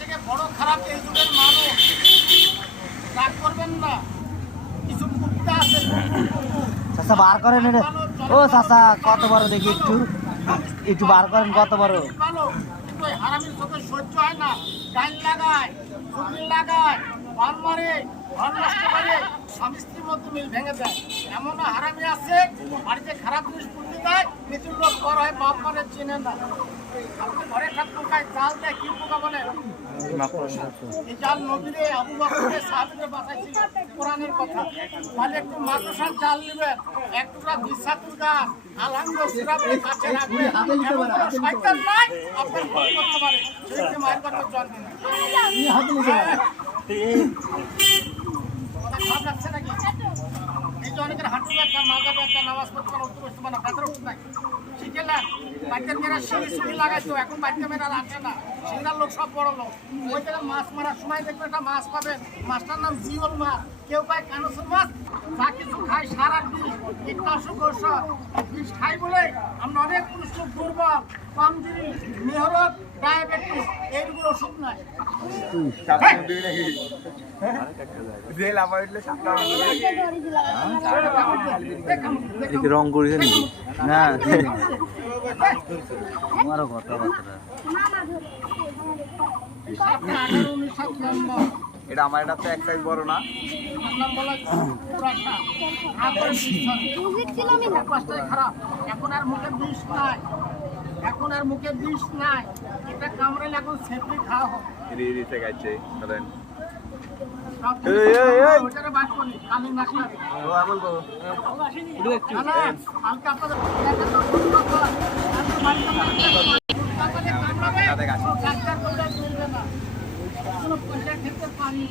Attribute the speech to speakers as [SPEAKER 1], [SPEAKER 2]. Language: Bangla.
[SPEAKER 1] থেকে বড় খারাপ এই যুগের মানুষ। রাগ করবেন না। কিছু কুত্তা আছে।
[SPEAKER 2] চাচা বার করেন ও চাচা কত বড় দেখি একটু। একটু বার করেন কত বড়।
[SPEAKER 1] কিন্তু হারামির চোখে সহ্য হয় না। ডাইন লাগায় চুগলি লাগায় বান মারে ঘর নষ্ট করে স্বামী স্ত্রীর মধ্যে মিল ভেঙে দেয়। এমন হারামি আছে বাড়িতে খারাপ জিনিস বুদ্ধি দেয় নিজের লোক বড় হয় বাপ মানে চেনে না। আপনি ঘরে একটা পোকায় জাল দেয় কি পোকা বলে? এই জাল নবীরে আবু বকরকে সাহাবীকে বাঁচাইছিল কোরআনের কথা। তাহলে একটু মাদ্রাসার জাল নেবেন এক টুকরা গাছ সিরাপের কাছে শয়তান নাই আপনার ক্ষতি করতে পারে। মায়ের কথা জন্ম খারাপ লাগছে নাকি এই যে অনেকের হাঁটু ব্যথা মাজা ব্যথা নামাজ পড়তে পারে উঠতে বসতে পারে ব্যথার থাকে শিখেলেন বাচ্চার মেয়েরা সিঁড়ি সিঁড়ি লাগাইতো, এখন বাচ্চা মেয়েরা আসে না। সিঙ্গার লোক সব বড় লোক। ওই জায়গায় মাছ মারার সময় দেখবে একটা মাছ পাবেন। মাছটার নাম জিওল মাছ। কেউ পায় কানসের মাছ, যা কিছু খায় সারা বিষ কীটনাশক ঔষধ। বিষ খাই বলে আমরা অনেক পুরুষ দুর্বল কমজোরি মেহরত ডায়াবেটিস। নাই
[SPEAKER 2] রং করেছে নাকি না আমারও কথাবার্তা
[SPEAKER 3] এটা আমার এটা তো এক সাইজ বড় না
[SPEAKER 1] খারাপ এখন আর মুখে বিষ নাই এখন আর মুখে বিষ নাই এটা এখন সেফলি খাওয়া হবে
[SPEAKER 3] রি রিতে গাইছে ধরেন
[SPEAKER 1] এই, এই, এই। ওটারে বাদ করি, কালি নাক লাগে।
[SPEAKER 3] ও আমল গো
[SPEAKER 1] না, না, কালকে আপনাদের একটা তো বন্ধ কর। আজকে বাড়িতে কামড়াবে। কামড়াবে, কামড়াবে।
[SPEAKER 3] দাদা গাছ।
[SPEAKER 1] ডাক্তার